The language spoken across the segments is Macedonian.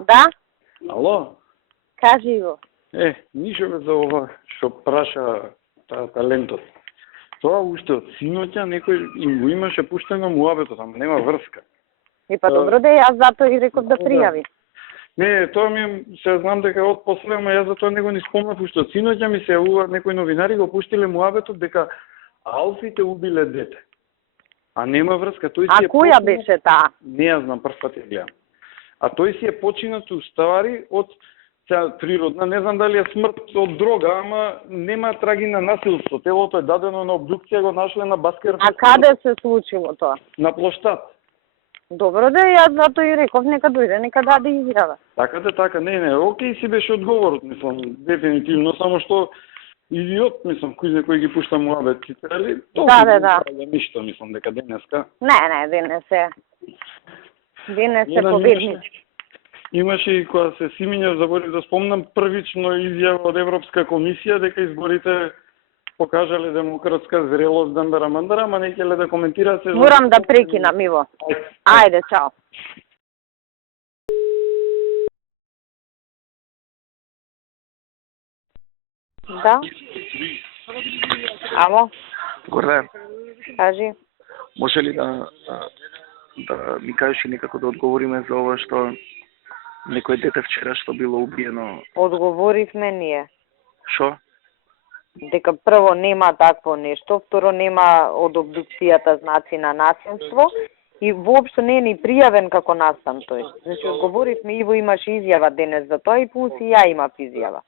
Да? Ало? Кажи го. Ништо бе за ова што праша таа талентот. Тоа уште од синоќа некој им го имаше пуштено муабетот, ама нема врска. И па добро да јас затоа и реков да пријави. Не, тоа се знам дека од после, ама јас за тоа не го ни спомнав, уште од синоќа ми се јавуваат некои новинари го пуштиле муабетот дека алфите убиле дете. А нема врска, тој си која беше таа? Не ја знам, прв пат ја гледам. А тој си е починат уставари од природна, не знам дали е смрт од дрога, ама нема траги на насилство. Телото е дадено на обдукција, го нашле на Баскер. А каде се случило тоа? На плоштад. Добро да јас затоа и реков нека дојде, нека даде изјава. Така, не, окей си беше одговорот, мислам, дефинитивно, само што идиот, мислам, кој ги пушта муабетите, али? Да. Ништо, мислам, дека денеска. Не, денес е победнички. Имаше и кога се Симињев, заборив да спомнам, првично изјава од Европска комисија дека изборите покажале демократска зрелост, мандара, ама не ќеле да коментираат се. Морам да прекинам, Иво. Ајде, чао. Да? Ало? Гордан, Кажи. може ли да ми кажеш и некако да одговориме за ова што некој дете вчера што било убиено? Одговоривме ние. Шо? Дека прво нема такво нешто, второ нема од обдукцијата знаци на насилство и воопшто не е ни пријавен како настан тој. Значи, одговоривме, Иво имаше изјава денес за тоа и плюс и ја имав изјава.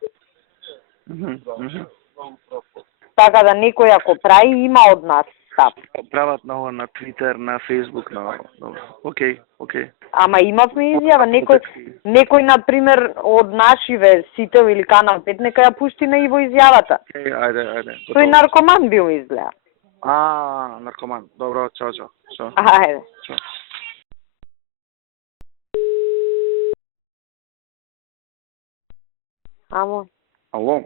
Така да некој ако прави, има од нас стап. Прават на ова на Твитер, на Фейсбук, на... Окей. Ама имавме изјава, некој например од нашиве Сител или Канал 5 нека ја пушти на Иво изјавата. Ајде. Тој наркоман бил изгледа. Наркоман. Добро, чао. Ајде. Чао. Ало?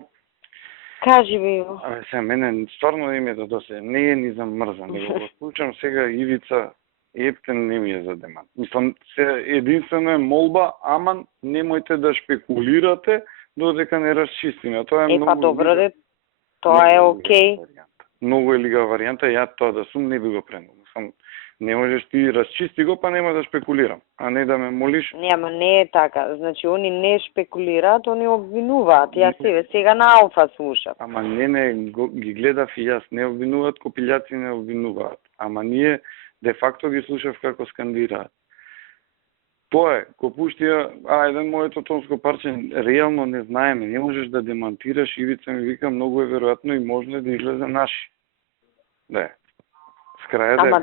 Кажи ми, Иво. Мене стварно не ми е да досе. Не е ни за мрза. Не го случам сега Ивица ептен не ми е за демант. Мислам, единствено е молба, ама немојте да шпекулирате додека не расчистиме. Тоа е многу... добро, тоа е окей. Многу е лига варијанта, ја тоа да сум не би го пренул. Мислам, не можеш ти расчисти го, па нема да шпекулирам, а не да ме молиш. Ама не е така. Значи, они не шпекулираат, они обвинуваат. Јас сега на Алфа слушам. Ама не, ги гледав и јас. Не обвинуваат, копилјаци не обвинуваат. Ама ние, де факто ги слушав како скандираат. Тоа е, ко пуштија, еден моето тонско парче, реално не знаеме, не можеш да демантираш, Ивица ми вика, многу е веројатно и можно да излезе наши. Да, с краја да е.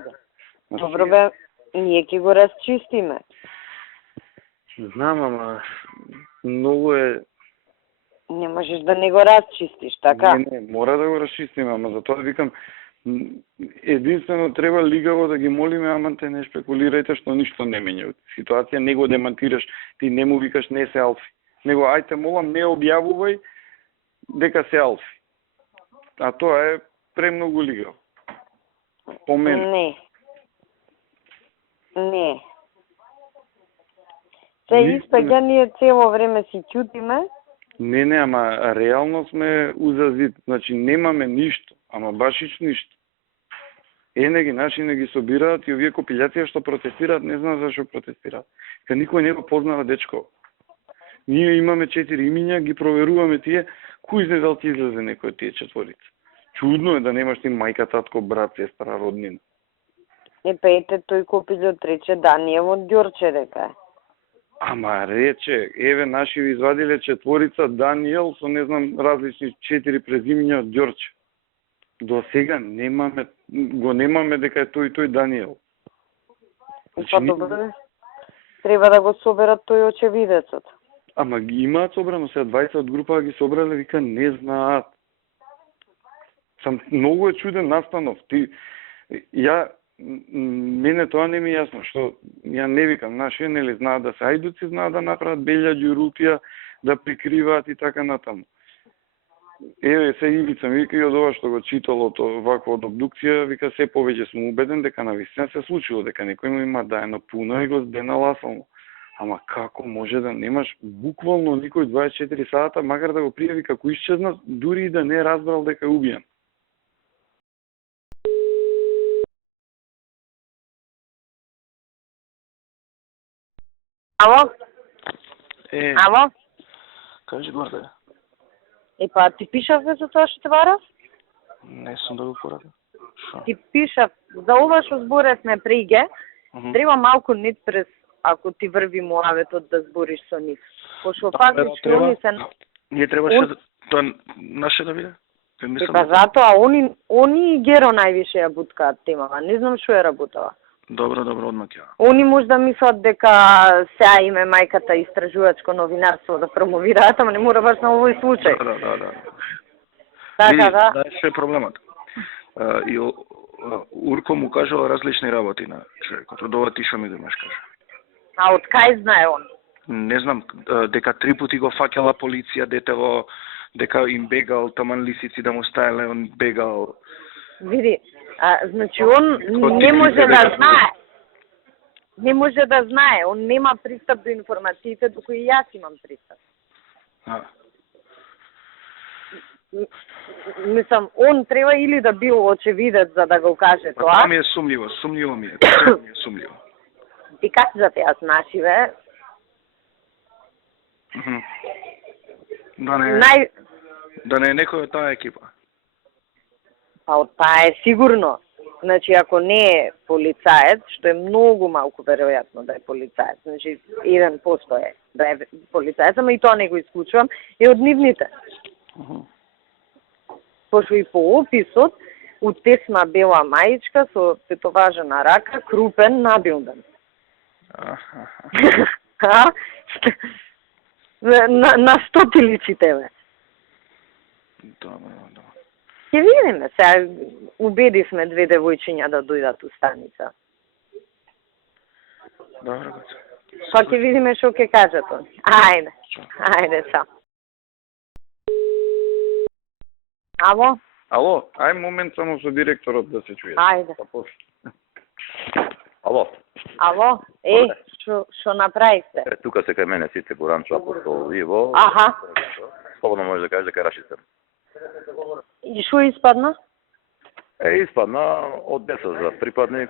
Добро бе, ние ќе го расчистиме. Знам, ама многу е... Не можеш да не го расчистиш, така? Не, мора да го расчистиме, ама затоа викам, единствено треба лигаво да ги молиме, ама те не шпекулирајте што ништо не менја. Ситуација не го демантираш, ти не му викаш не се алфи. Него ајте молам, не објавувај дека се алфи. А тоа е премногу лигаво. По мене. Не. Се испаѓа, ние цело време си ќутиме. Не, ама реално сме узазит. Значи немаме ништо, ама башич ништо. Наши не ги собираат и овие копилјација што протестираат, не знам зашо протестираат. Ка никој не го познава дечко. Ние имаме 4 имиња, ги проверуваме тие, кој знае дали ти излезе некој од тие четворица. Чудно е да немаш ти мајка, татко, брат, сестра, роднина. Ете, тој копилјот рече Даниел од Ѓорче дека е. Ама рече, наши ви извадиле четворица Даниел со не знам различни 4 презимиња од Ѓорче. До сега немаме дека е тој Даниел. Па добро, треба да го соберат тој очевидецот. Ама ги имаат собрано, сега 20 од група ги собрале, вика не знаат. Сам многу е чуден настанов. Мене тоа не ми е јасно, што ја не викам, наши нели знаат да се ајдуци, знаат да направат белја ѓурупија, да прикриваат и така натаму. Се Ивица ми вика и од ова што го читало вакво од обдукција, вика се повеќе сум убеден дека навистина се случило, дека некој му има даено пуно и го здена ласално. Ама како може да немаш буквално никој 24 сата, макар да го пријави како исчезнат, дури и да не е разбрал дека е убиен? Ало? Ало? Кажи Горде. Па ти пишавме за тоа што те барав? Не сум да го порадам. Шо? Ти пишав за ова што зборевме преге, треба малку нетпрес ако ти врви муаветот да збориш со нив. Пошто фактички они се Ние требаше тоа наше да биде. Па затоа они Геро највише ја буткаат темава. Не знам што е работава. Добро, одмак ја. Они може да мислат дека сега име мајката истражувачко новинарство да промовираат, ама не мора баш на овој случај. Да. Така да. Знаеш што е проблемот? И Урко му кажал различни работи на човекот. Од ова ти што ми демаш кажа. А од кај знае он? Не знам, дека 3 пати го фаќала полиција, детево, дека им бегал, таман лисици да му стаеле, он бегал. Види, значи он не може да знае. Не може да знае, он нема пристап до информациите до кои јас имам пристап. Мислам, он треба или да бил очевидец за да го каже тоа. Тоа ми е сумњиво ми е, сумњиво. И како за те значи, бе? Да не е некој од таа екипа. Па од таа е сигурно. Значи, ако не е полицаец, што е многу малку веројатно да е полицаец, значи 1% е да е полицаец, ама и тоа не го исклучувам, е од нивните. Пошто и по описот, утесна бела мајичка со петоважена рака, крупен, набилден. На што ти личи тебе? Добро. Ќе видиме, сега убедивме две девојчиња да дојдат у станица. Добро. Па ќе видиме што ќе кажат он. Ајде, чао. Ало? Ало, ај момент само со директорот да се чуе. Ајде. Ало. Ало? Што направивте? Тука се кај мене сите Буранчо Апостол Иво. Аха. Слободно може да кажеш дека рашите. И што испадна? Испадна од 10 за припадник.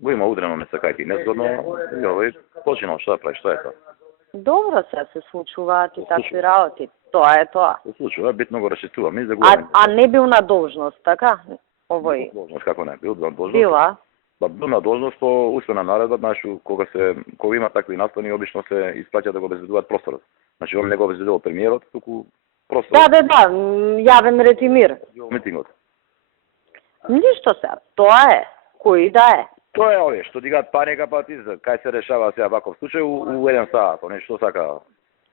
Го има удрено не сакај ти незгодно. И овој починал што да прави, што е тоа? Добро се случуваат и такви работи. Тоа е тоа. Се случува, битно го расчитуваме и за го. А не бил на должност, така? Овој. Должност како не бил на должност? Била. Ба бил на должност по уствена наредба, знаеш, кога има такви настани, обично се исплаќа да го обезбедуваат просторот. Значи он не го обезбедувал премиерот, туку просторот. Да, јавен ред и мир. Митингот. Ништо се, тоа е. Кој да е? Тоа е овие што дигаат паника па ти кај се решава сега ваков случај у еден саат, нешто сака.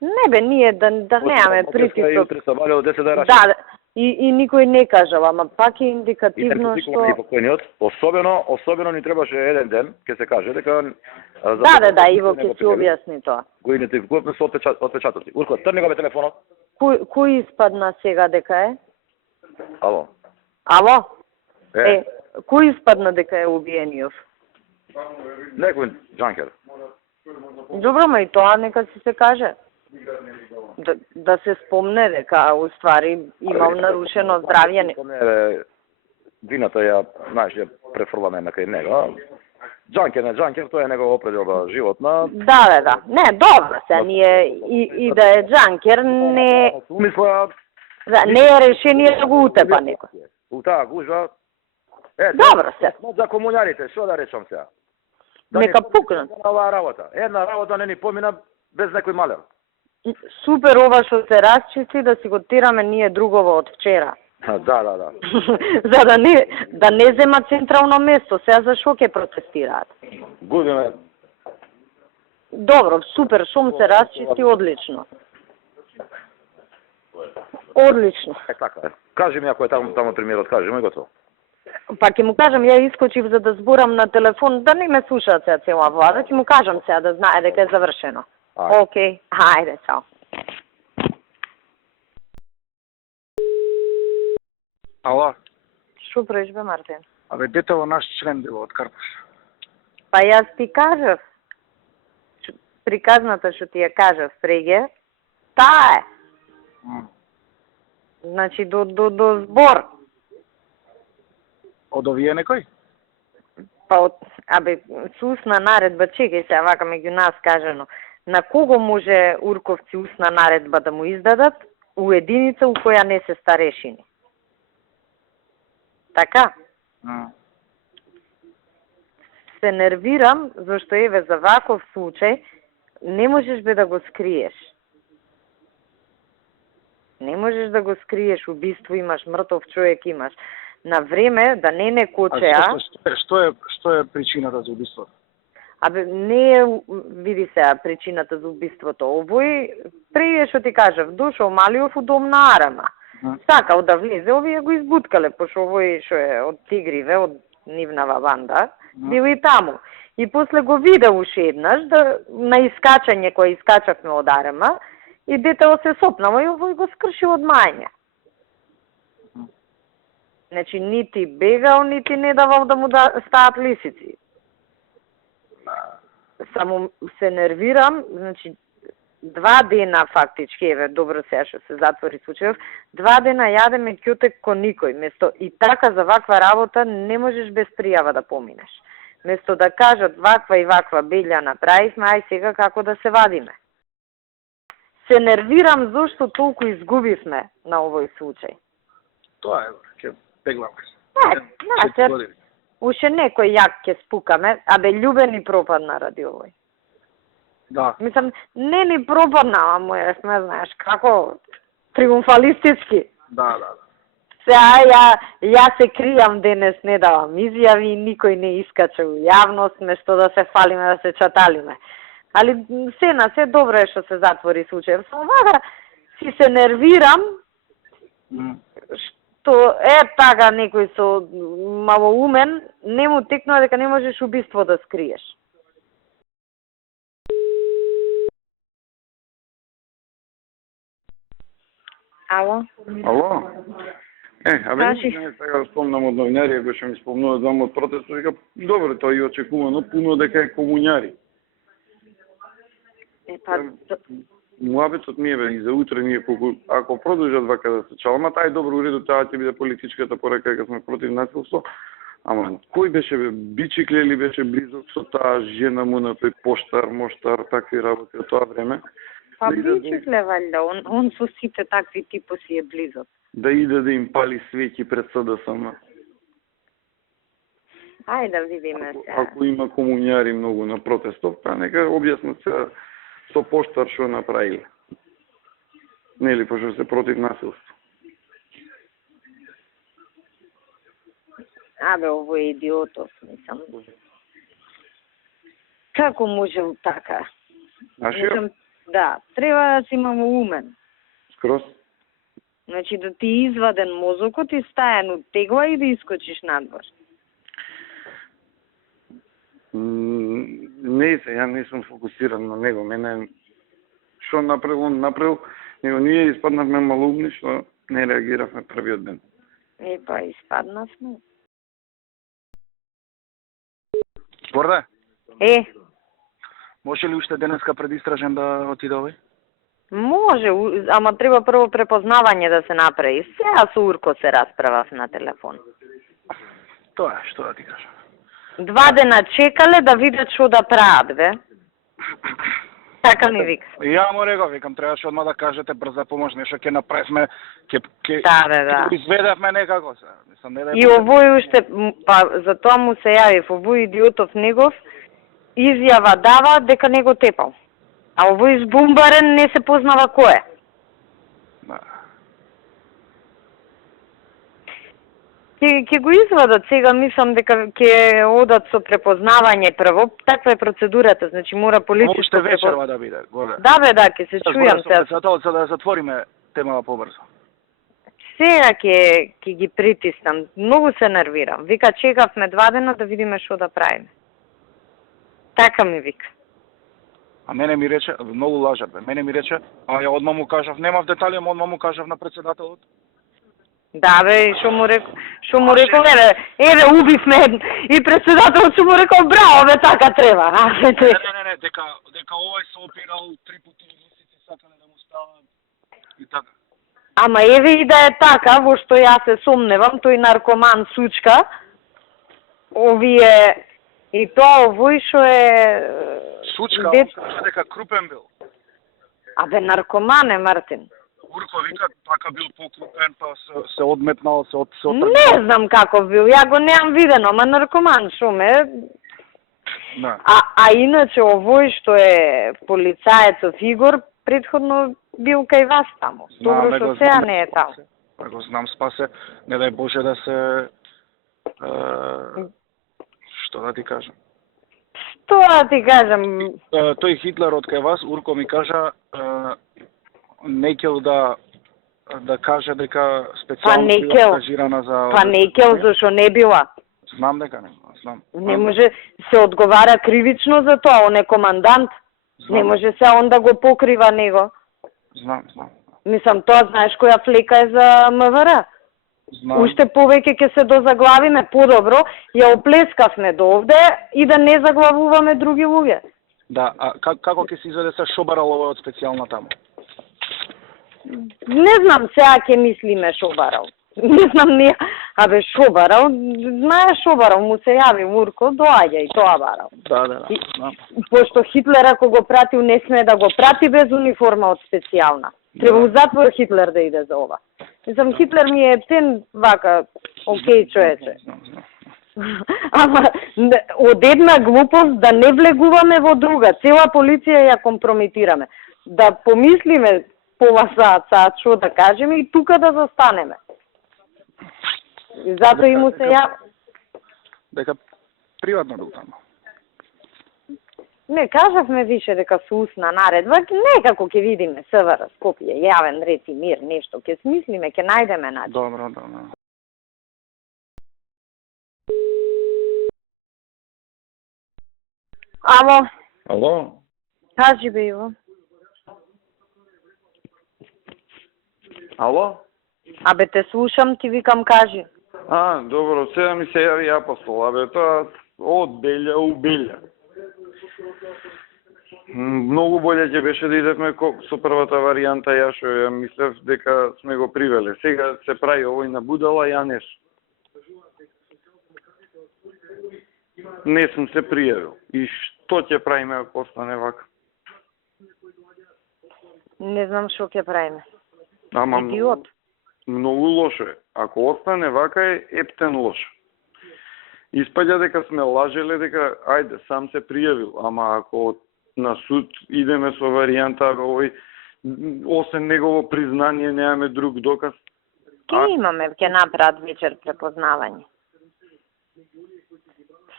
Не бе, ние да немаме притисок. Утре се вали од 10 да раши. Да, и никој не кажал, ама пак е индикативно што особено ни требаше еден ден, ќе се каже дека Да, Иво ќе ти објасни тоа. Го идентификувавме со отпечатоци. Урко, трни го бе телефонот. Кој испадна сега дека е? Ало. Кој испадна дека е убиениот? Некој джанкер. Добро, ма и тоа нека си се каже. Да се спомне дека уствари имал нарушено здравје. Вината ја, знаеш, ја префрламе на кај него. Джанкер, тоа е негова определба животна. Да. Не, добро се, ние и да е джанкер, не... Умисла... Не е решение да го утепа некој. У таа гужва... Добро се. За комуњарите, што да речам сега? Нека пукнат. Една работа не ни помина без некој малер. Супер ова што се расчисти да си го тираме ние другово од вчера. Да. За да не зема централно место, сега за што ќе протестираат? Губиме. Добро, супер, шум се расчисти, одлично. Одлично. Така. Кажи ми ако е таму премиерот, кажи ми готово. Па ќе му кажам, ја искочив за да зборам на телефон, да не ме слушаат сега цела влада, ќе му кажам сега да знае дека е завршено. Океј, хајде, чао. Ало? Што правиш бе, Мартин? Абе, детево наш член било од Карпуш. Па јас ти кажав. приказната што ти ја кажав преге, таа е. Значи до збор. Од овие некој? Па со усна наредба, чекај се, вака меѓу нас кажано, на кого може Урковци усна наредба да му издадат? У единица у која не се старешини. Така? Се нервирам, зашто еве за ваков случај не можеш да го скриеш. Не можеш да го скриеш, убиство имаш, мртов човек имаш. На време да не кочеа. Што е причината за убиството? Не е, види се, причината за убиството. Овој, преје што ти кажав, дошол Малиов у дом на Арама. Сакал да влезе, овие го избуткале, пошто овој што е од Тигриве, од нивнава банда, бил и таму. И после го виде уште еднаш, на искачање кој искачавме од Арама, и детево се сопнало и овој го скрши од мајње. Значи, нити бегал, нити не давал да му стаат лисици. Само се нервирам, значи, 2 дена фактички, еве, добро сега што се затвори случајов, 2 дена јадеме ќотек ко никој, место и така за ваква работа не можеш без пријава да поминеш. Место да кажат ваква и ваква белја направивме, ај сега како да се вадиме. Се нервирам зашто толку изгубивме на овој случај. Тоа е, ќе пегламе. Значи, уште некој јак ќе спукаме, Љубе ни пропадна ради овој. Да. Мислам, не ни пропадна, ама не знаеш како, триумфалистички. Да. Сега ја се кријам денес, не давам изјави, никој не искача у јавност, место да се фалиме, да се чаталиме. Али се добро е што се затвори случај. Само вака си се нервирам, што така некој со малоумен, не му текнува дека не можеш убиство да скриеш. Ало? Не сега спомнам од новинарија кој што ми спомнува за од протестот, вика, добро, тоа и очекувано, пуно дека е комуњари. Муабетот ми е и за утре ние ако продолжат вака да се чалма, тај добро уреду, таа ќе биде политичката порека дека сме против насилство. Ама кој беше Бичикле или беше близок со таа жена му на тој моштар, такви работи од тоа време? Бичикле валјда, он со сите такви типоси е близок. Да иде да им пали свеќи пред СДСМ. Ајде да видиме се. Ако има комуњари многу на протестов, па нека објаснат се со поштар што направиле. Нели, пошто се против насилство. Ово е идиотов, мислам. Како може така? Да, треба да си имаме умен. Скроз. Значи да ти изваден мозокот и стаен од тегла и да искочиш надвор. Не се, ја не сум фокусиран на него. Мене што направил, он направил, него ние испаднавме малумни што не реагиравме првиот ден. Па испаднавме. Горде? Може ли уште денеска предистражен да отиде овој? Може, ама треба прво препознавање да се направи. Сега со Урко се расправав на телефон. Тоа е, што да ти кажам. 2 дена чекале да видат што да прават, бе. Така ми вика. Ја му реков, викам, требаше одма да кажете брза помош, нешто ќе направиме, ќе изведавме некако се. Мислам, не да. И овој уште, па за тоа му се јавив, овој идиотов негов изјава дава дека не го тепал. А овој збумбарен не се познава кој е. Ќе го извадат сега, мислам дека ќе одат со препознавање прво, таква е процедурата, значи мора полициско Уште вечерва да биде, горе. Да бе, да, ќе се чујам се. За да затвориме темава побрзо. Сега ќе ги притиснам, многу се нервирам. Вика, чекавме 2 дена да видиме што да правиме. Така ми вика. А мене ми рече, многу лажат бе, мене ми рече, а ја одма му кажав, немав детали, ама одма му кажав на председателот. Да бе, што му рекол, еве убивме и председателот што му рекол, браво бе, така треба. Не, дека овој се опирал 3 пати лисици сакале да му стават и така. Ама еве и да е така, во што јас се сомневам, тој наркоман сучка, овие и тоа овој што е Сучка, он каже дека крупен бил. Абе наркоман е Мартин. Урко вика така бил покрупен, па се одметнал, се Не знам каков бил, ја го неам видено, ама наркоман шо ме. Да. А иначе овој што е полицаецов Игор, предходно бил кај вас таму. Добро што сега не е таму. Па го знам, спасе, не дај Боже да се што да ти кажам. Тоа ти кажам. Тој Хитлер од кај вас, Урко ми кажа, не кел да каже дека специјално била ангажирана за... Па не кел, зашо не била. Знам дека не, знам. Не може се одговара кривично за тоа, он е командант. Знам. Не може се он да го покрива него. Знам. Мислам, тоа знаеш која флека е за МВР. Знам. Уште повеќе ќе се дозаглавиме, подобро, ја оплескавме до овде и да не заглавуваме други луѓе. Да, а како ќе се изведе се Шобарал овој од специјална таму? Не знам, сега ќе мислиме Шобарал. Не знам не, абе Шобарал, знае Шобарал, му се јави Урко, доаѓа и тоа барал. Да. Пошто Хитлер ако го пратил, не смее да го прати без униформа од специјална. Треба у затвор Хитлер да иде за ова. Мислам, Хитлер ми е птен вака, окей човече. Ама од една глупост да не влегуваме во друга, цела полиција ја компрометираме. Да помислиме пова саат што да кажеме и тука да застанеме. И затоа и му се ја... Дека приватно бил таму. Не, кажавме више дека со устна наредба, некако ќе видиме СВР, Скопје, јавен ред и мир, нешто, ќе смислиме, ќе најдеме начин. Добро. Ало? Кажи бе, Иво. Ало? Абе, те слушам, ти викам, кажи. Добро, сега ми се јави Апостол, абе, тоа од Белја у Белја. Многу боле ќе беше да идевме со првата варијанта, ја што ја мислев дека сме го привеле. Сега се прави овој на будала, ја не сум. Не сум се пријавил. И што ќе правиме ако остане вака? Не знам што ќе правиме. Ама Идиот. Многу лошо е. Ако остане вака е ептен лошо. Испаѓа дека сме лажеле дека ајде сам се пријавил, ама ако на суд идеме со варијанта овој освен негово признание немаме друг доказ. Ке имаме, ќе направат вечер препознавање.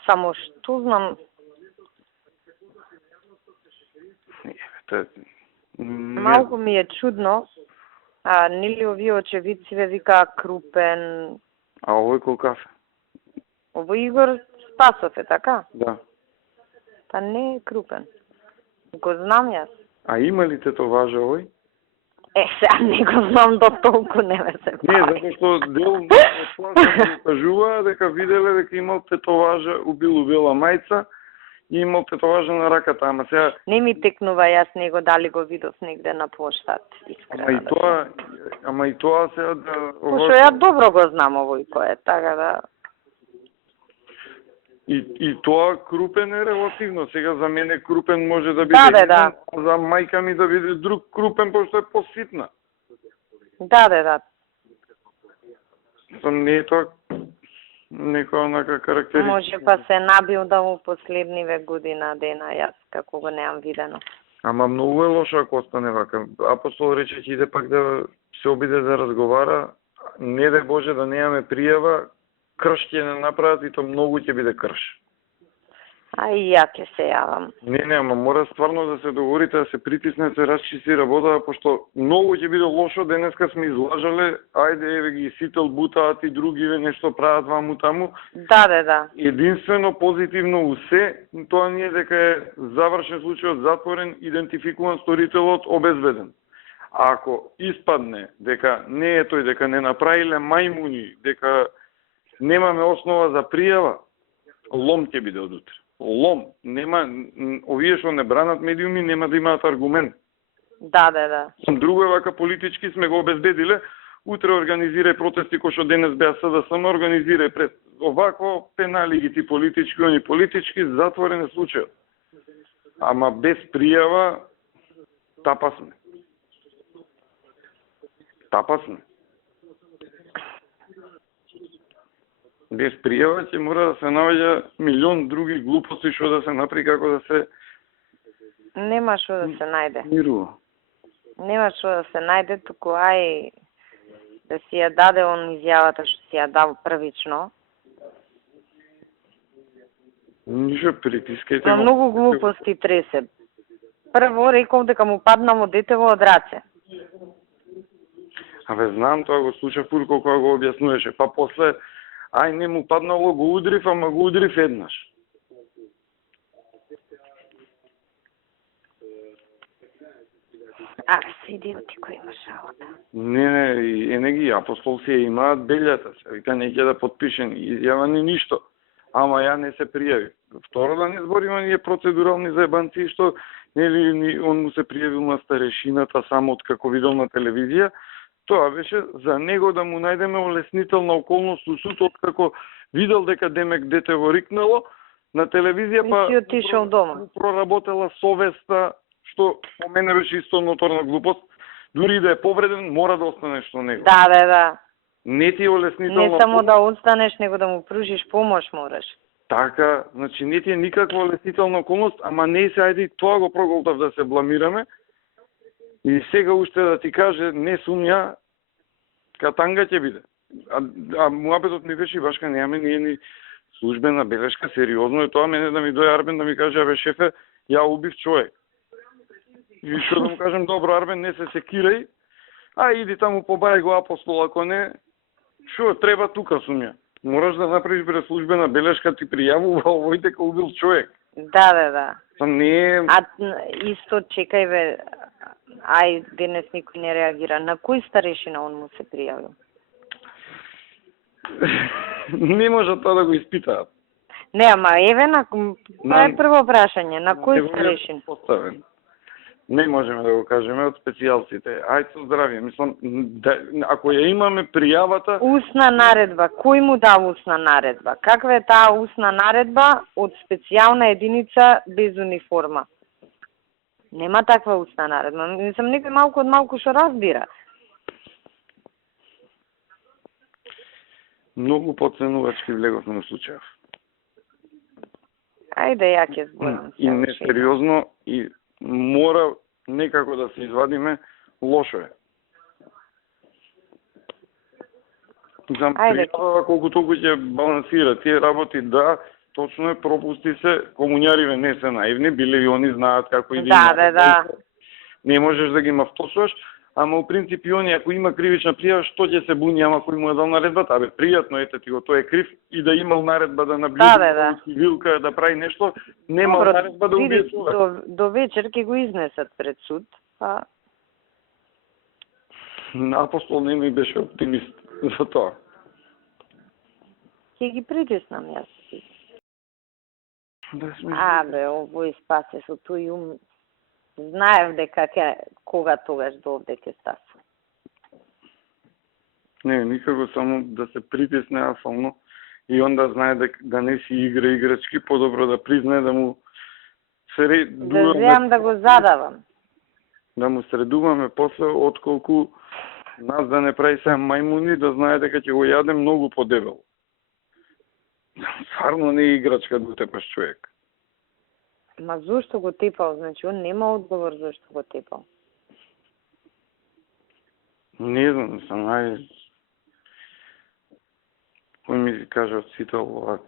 Само што знам. Малку ми е чудно. Нели овие очевидци вика крупен. А овој колкав? Овој Игор Спасов е, така? Да. Па не е крупен. Го знам јас. А има ли тетоважа овој? Сега не го знам до толку, не ме се прави. Не, затоа што дел од плажа кажува дека виделе дека имал тетоважа, убил бела мајца и имал тетоважа на раката, ама сега... Не ми текнува, јас него дали го видов негде на поштат. Ама и тоа сега да... Пошто ја добро го знам овој кој е, така да... И тоа крупен е релативно. Сега за мене крупен може да биде еден, а за мајка ми да биде друг крупен, пошто е поситна. Да. Не е тоа некоја онака карактеристика. Може па се набил да му последниве година дена, јас како го неам видено. Ама многу е лошо ако остане вака. Апостол рече ќе иде пак да се обиде да разговара, не дај Боже да немаме пријава, крш ќе не направат и то многу ќе биде крш. А и ја ќе се јавам. Не, ама мора стварно да се договорите, да се притисне, се расчисти работа, пошто многу ќе биде лошо, денеска сме излажале, ајде еве ги сител бутаат и другиве нешто прават ваму таму. Да. Единствено позитивно усе, тоа не е дека е завршен случајот, затворен, идентификуван сторителот, обезбеден. А ако испадне дека не е тој, дека не направиле мајмуни, дека немаме основа за пријава, лом ќе биде од утре. лом. Нема овие што не бранат медиуми нема да имаат аргумент. Да. Друго е вака политички сме го обезбедиле, утре организирај протести кои што денес беа СДСМ, организирај пред овако пенали ги ти политички, они политички, затворен е случајот. Ама без пријава тапа сме. Без пријава ќе мора да се наоѓа милион други глупости што да се направи како да се Нема што да се најде. мирува. Нема што да се најде, туку ај да си ја даде он изјавата што си ја дал првично. Ништо притискајте На го. многу глупости тресе. Прво реков дека му паднало детево од раце. Абе, знам, тоа го слушав Пурко кога го објаснуваше. Па после, ај не му паднало, го удрив, ама го удрив еднаш. Се идиоти кои имаш работа. Не, не ги апостол си ја имаат белјата се. Вика, не ќе да подпишен изјава ни ништо. Ама ја не се пријави. Второ да не збориме ние процедурални заебанци, што нели он му се пријавил на старешината само од како видел на телевизија. Тоа беше за него да му најдеме олеснителна околност у суд, откако видел дека демек детево рикнало на телевизија, па си отишол дома. Проработела совеста, што по мене беше исто ноторна глупост. Дури и да е повреден, мора да останеш со него. Да. Не ти е олеснителна. Не само да останеш, него да му пружиш помош мораш. Така, значи не ти е никаква олеснителна околност, ама не се ајде тоа го проголтав да се бламираме. И сега уште да ти каже, не сумња, катанга ќе биде. А муабетот ми беше башка, немаме ние ни службена белешка, сериозно е тоа, мене да ми дојде Арбен да ми каже, абе шефе, ја убив човек. И што да му кажем, добро Арбен, не се секирај, а иди таму побај го апостол, ако не, што треба тука сумја. Мораш да направиш пред службена белешка, ти пријавува овој дека убил човек. Да. Па не е... А исто чекај бе, ај денес никој не реагира. На кој старешина он му се пријавил? Не може тоа да го испитаат. Не, ама еве тоа е прво прашање, на кој старешин? Поставен. Не можеме да го кажеме од специјалците. Ајде со здравје, мислам, да, ако ја имаме пријавата... Усна наредба, кој му дава усна наредба? Каква е таа усна наредба од специјална единица без униформа? Нема таква усна наредба. Мислам, некој малку од малку што разбира. Многу подценувачки влеговме на случајов. Ајде, ја ќе зборам. И несериозно, и мора некако да се извадиме, лошо е. Знам, пријава колку толку ќе балансира. Тие работи, да, точно е, пропусти се, комуњариве не се наивни, биле и они знаат како и да. Не можеш да ги мавтосуваш, ама у принцип и они, ако има кривична пријава, што ќе се буни, ама кој му е дал наредбата? Абе, пријатно, ете ти го, тој е крив и да имал наредба да наблюдува цивилка, да прави нешто, немал наредба да убие човек. До вечер ќе го изнесат пред суд, па... Апостол не ми беше оптимист за тоа. Ќе ги притиснам јас. Да сме... Абе, овој спасе со тој ум. Знаев дека кога тогаш до овде ќе стаса. Не, никако само да се притисне афално и онда знае да не си игра играчки, подобро да признае да му Да земам да го задавам. Да му средуваме после, отколку нас да не прави се мајмуни, да знае дека ќе го јаде многу подебел. Стварно не е играчка да утепаш човек. Ма зошто го тепал? Значи, он нема одговор зошто го тепал. Не знам, кој ми каже од сите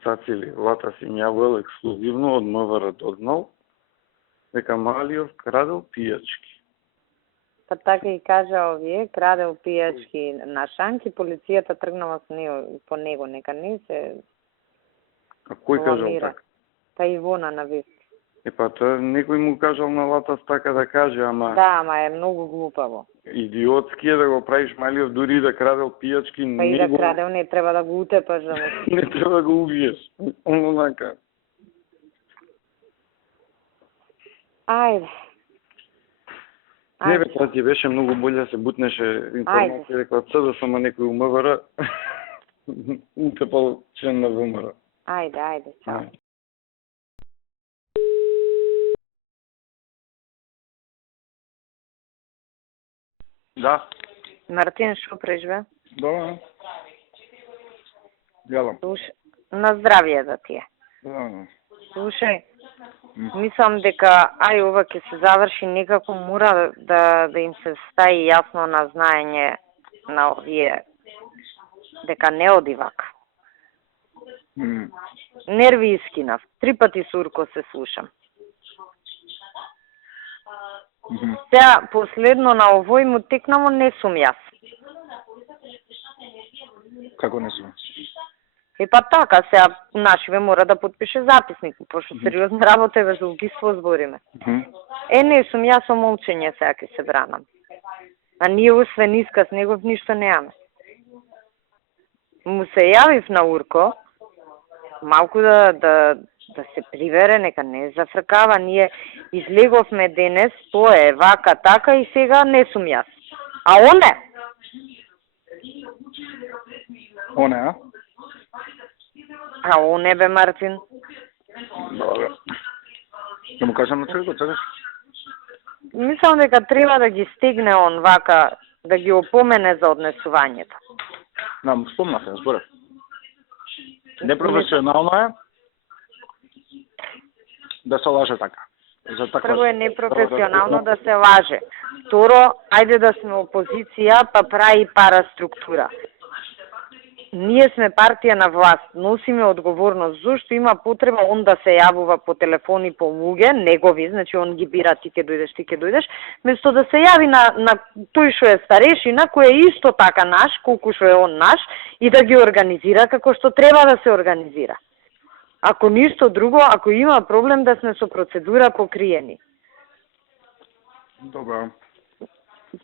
цаци или лата си њавел ексклузивно од МВР дознал дека Малиов крадел пијачки. Па така и кажа овие, крадел пијачки на шанки, полицијата тргнала по него, нека не се... А кој кажал така? Па Ивона на вест. Па тоа некој му кажал на латас така да каже, ама... Да, ама е многу глупаво. Идиотски е да го правиш Малиов, дури да крадел пијачки, па и да крадел не треба да го утепаш да му... Не треба да го убиеш. Онака. Ајде. Не бе, тоа ти беше многу боле да се бутнеше информација, рекла црда само некој у МВР, утепал член на ВМРО. Ајде, чао. Да. Мартин, шо преживе? Добро. Јадам. На здравје да ти е. Да. Слушај, мислам дека ова ќе се заврши некако, мора да им се стаи јасно на знаење на овие дека не оди вака. Нерви искинав. 3 пати Сурко се слушам. Сега последно на овој му текнамо не сум јас. Како не сум? Па така, сега нашиве мора да подпише записник, пошто сериозна работа е за убиство збориме. Не сум јас со молчење сега ќе се бранам. А ние освен исказ негов ништо немаме. Му се јавив на Урко, малку да се привере, нека не зафркава, ние излеговме денес, тоа е вака, така и сега не сум јас. А оне? Оне, а? А оне бе, Мартин? Добре. Да му кажам на човекот, сакаш? Мислам дека треба да ги стегне он вака, да ги опомене за однесувањето. Да, спомнав ја, зборев. Непрофесионално е да се лаже така. За таква... Прво е непрофесионално да се лаже. Второ, ајде да сме опозиција, па прави параструктура. Ние сме партија на власт, носиме одговорност. Зошто има потреба он да се јавува по телефони по луѓе, негови, значи он ги бира, ти ќе дојдеш, место да се јави на тој што е старешина, кој е исто така наш, колку што е он наш, и да ги организира како што треба да се организира. Ако ништо друго, ако има проблем да сме со процедура покриени. Добро.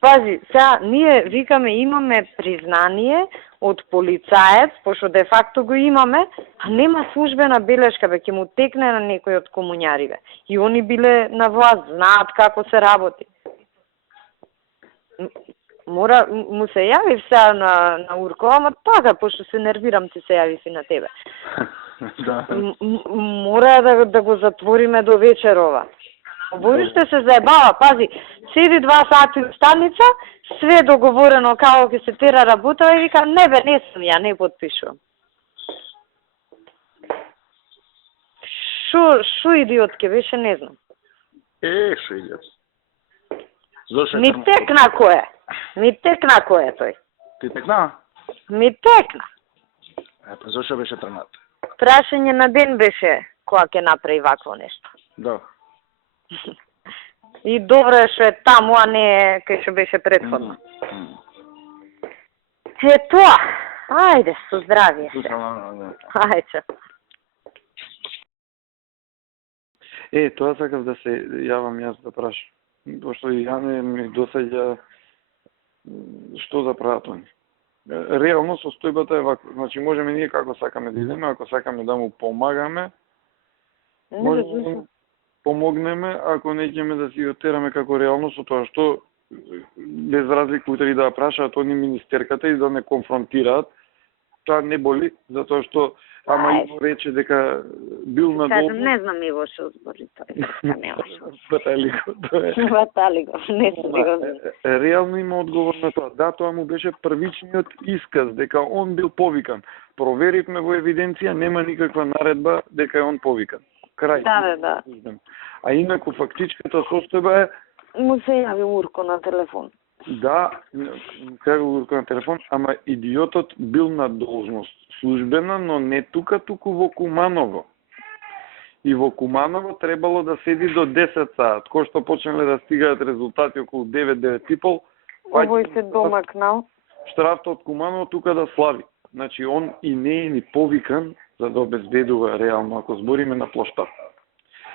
Пази, сега ние викаме имаме признание од полицаец, пошто де факто го имаме, а нема службена белешка, бе, ќе му текне на некој од комуњариве. И они биле на власт, знаат како се работи. Мора, му се јавив сега на Урко, ама така, пошто се нервирам, ти се јавив и на тебе. Да. Мора да го затвориме до вечерова. Обориште се заебава, пази, седи 2 сати у станица, све договорено како ќе се тера работа и вика, не бе, не сум ја, не подпишувам. Шо идиотке беше, не знам. Шо идиот. Зошто Ми текна кој е тој. Ти текна? Ми текна. Ето, зошто беше тргнат? Прашање на ден беше кога ќе направи вакво нешто. Да. И добро е што е таму, а не кај што беше претходно. Е тоа. Ајде, со здравје се. Ајде. Тоа сакав да се јавам јас да прашам. Пошто и Јане ми досаѓа што да прават они. Реално состојбата е ваква. Значи можеме ние како сакаме да идеме, ако сакаме да му помагаме, можеме да помогнеме, ако не ќе да си отераме како реално со тоа што без разлика утре да прашаат они министерката и да не конфронтираат, тоа не боли, затоа што Иво рече дека бил на долг. Не знам Иво што збори тој. Баталико, не сум го. Реално има одговор на тоа. Да, тоа му беше првичниот исказ дека он бил повикан. Проверивме во евиденција, нема никаква наредба дека е он повикан. Крај. Да. А инаку фактичката состојба е му се јави Урко на телефон. Да, кажа Урко на телефон, ама идиотот бил на должност службена, но не туку во Куманово. И во Куманово требало да седи до 10 саат, кој што почнале да стигаат резултати околу 9-9:30. Овој се домакнал. Штрафта од Куманово тука да слави. Значи он и не е ни повикан за да обезбедува реално, ако збориме на площад.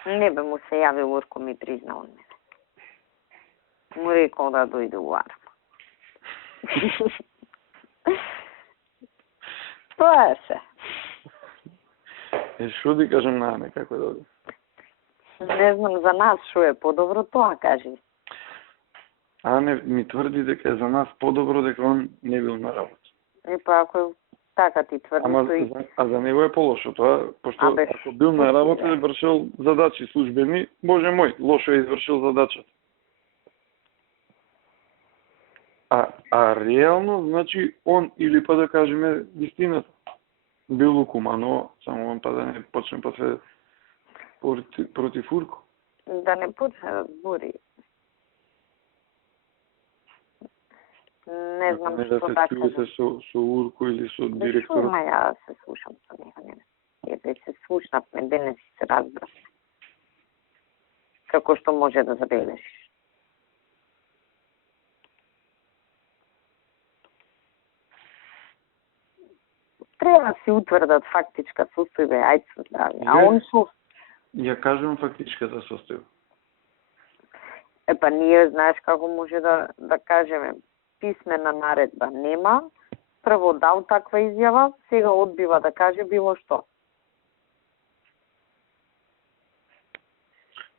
Не бе, му се јави Урко, ми призна он мене. Му рекол да дојде у арма. Тоа е се. Шо да кажем на Ане, како да оди? Не знам за нас што е подобро, тоа кажи. Ане ми тврди дека е за нас подобро дека он не бил на работа. Па ако така ти тврди, Ама тој... а за него е полошо тоа, пошто ако бил на работа и вршил задачи службени, боже мој, лошо е извршил задачата. А реално, значи, он, или па да кажеме вистината, бил у Куманово, само он па да не почне па се против Урко. Да не почне да збори. Не знам не што да се така. чуете со Урко или со директорот. Шума, ја се слушам со него, не. Ја веќе се слушнавме, денес се разбравме. Како што може да забележиш. Треба да се утврдат фактичка состојба и ајде здравје. А он што? Ја кажувам фактичката состојба. Епа ние знаеш како може да кажеме писмена наредба нема, прво дал таква изјава, сега одбива да каже било што.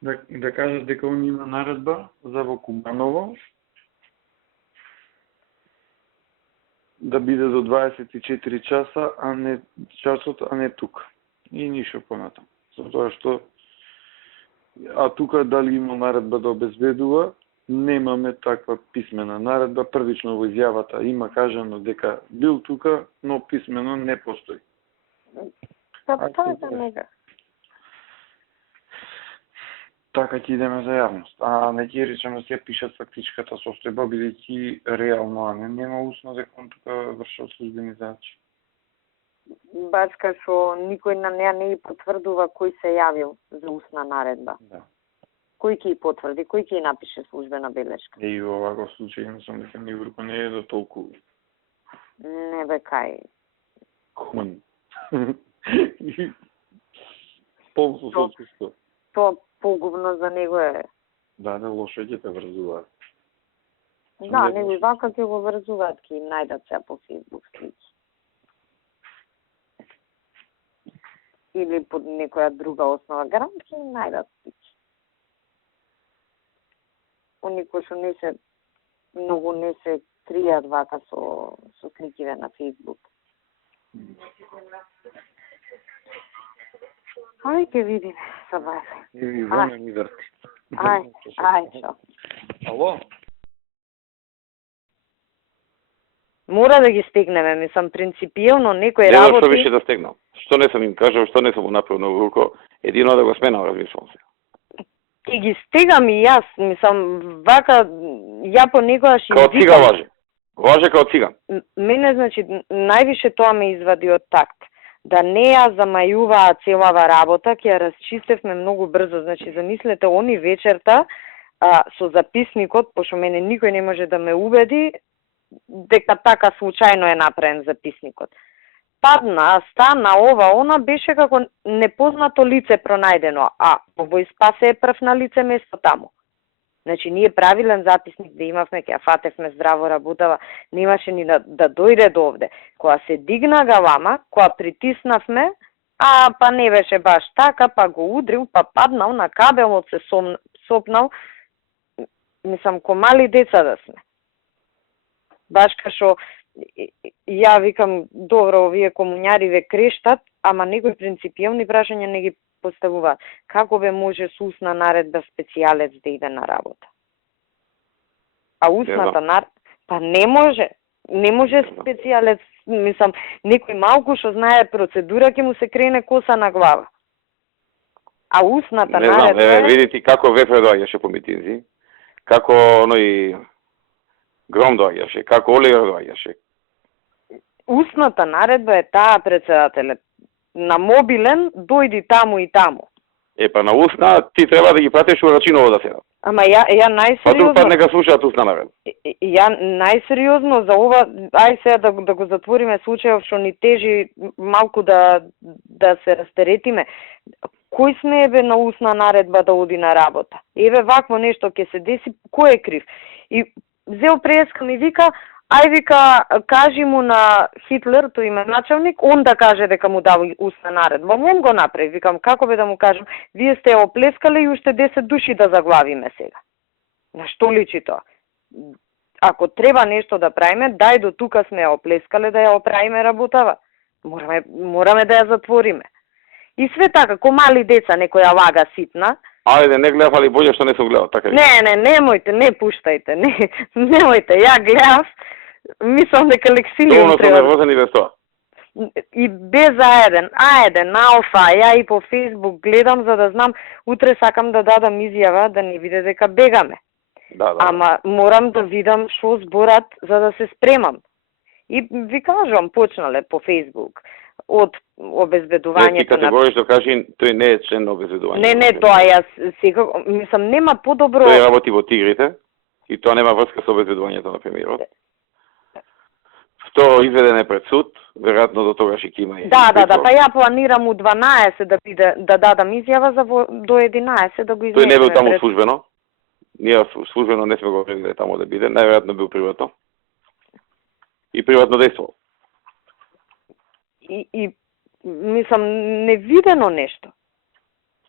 Да кажат дека он има наредба за во Куманово да биде до 24 часа, а не тука. И ништо понатаму. Затоа што тука дали има наредба да обезбедува, немаме таква писмена наредба. Првично во изјавата има кажано дека бил тука, но писмено не постои. Тоа е за нега. Така ќе идеме за јавност. А не ќе речеме се пишат фактичката состојба, бидејќи реално нема усно дека он тука вршил службени задачи. Бачка што никој на неа не ги потврдува кој се јавил за устна наредба. Да. Кој ќе ги потврди, кој ќе ги напише службена белешка? И во оваков случај мислам дека ни Урко не е до толку Не бе кај. хуман. Пол со сочувство. Тоа погубно за него е. Да, лошо ќе те врзуваат. Да, него и вака ќе го врзуваат, ќе им најдат се по Facebook слики. Или под некоја друга основа грам ќе им најдат слики. Они кои што не се многу не се кријат вака со сликиве на Facebook. Ај ќе видиме со вас. И време ми врти. Ај, шо. Ало? Мора да ги стегнеме, мислам, принципиелно некои Не знам работи... што више да стегнам. Што не сам им кажал, што не сум го направил на Урко, едино да го сменам, размислам се. Ке ги стегам и јас, мислам, вака, ја понекогаш Као циган лаже. Лаже као циган. Мене, значи, највише тоа ме извади од такт. Да не ја замајуваа целава работа, ќе ја расчистевме многу брзо. Значи, замислете, они вечерта со записникот, пошто мене никој не може да ме убеди дека така случајно е направен записникот. Падна, стана, она беше како непознато лице пронајдено, а овој спасе е прв на лице место таму. Значи, ние правилен записник да имавме, ќе фатевме здраво работава, немаше ни да дојде до овде. Кога се дигна галама, кога притиснавме, па не беше баш така, па го удрил, па паднал на кабелот, се сопнал, мислам, ко мали деца да сме. Баш кашо, ја викам, добро, овие комуњари ве крештат, ама некои принципиелни прашања не ги поставуваат. Како бе може со устна наредба специјалец да иде на работа? А устната наредба? Па не може. Не може специјалец, мислам, некој малку што знае процедура ќе му се крене коса на глава. А устната наредба... Не знам, видите како ВФ доаѓаше по митинзи, како оној Гром доаѓаше, како Оливер доаѓаше. Устната наредба е таа, председателе. На мобилен дојди таму и таму. Па на устна ти треба да ги пратиш у рачиново да седат. Ама ја најсериозно... Па друг пат нека слушаат устна наредба. Ја најсериозно за ова, ај сега да го затвориме случајот што ни тежи малку да се растеретиме. Кој сме бе на устна наредба да оди на работа? Еве вакво нешто ќе се деси, кој е крив? И зел преска ми вика, ај вика, кажи му на Хитлер, тој име началник, он да каже дека му дава устна наредба. Он го направи. Викам, како бе да му кажам, вие сте оплескале и уште 10 души да заглавиме сега. На што личи тоа? Ако треба нешто да правиме, дај до тука сме оплескале да ја оправиме работава. Мораме да ја затвориме. И све така, ко мали деца, некоја лага ситна. Ајде, не гледав, али болje што не сум гледал, така. Не, немојте, не пуштајте, немојте, ја гледав, мислам дека Лексилиум Доволно сум нервозен и без тоа. И без аеден, алфа, ја и по Фейсбук гледам за да знам, утре сакам да дадам изјава да не виде дека бегаме. Да. Ама морам да видам што зборат за да се спремам. И ви кажам, почнале по Фейсбук од обезбедувањето на... категорично кажи, тој не е член на обезбедување. Не, тоа јас секако, мислам, нема подобро... Тој работи во Тигрите и тоа нема врска со обезбедувањето на премиерот. Второ, изведен е пред суд, веројатно до тогаш ќе има и... Да, па ја планирам у 12 да дадам изјава за до 11 да го изјавиме. Тој не бил таму службено. Ние службено не сме го определиле таму да биде, најверојатно бил приватно. И приватно действувал. И мислам, невидено нешто.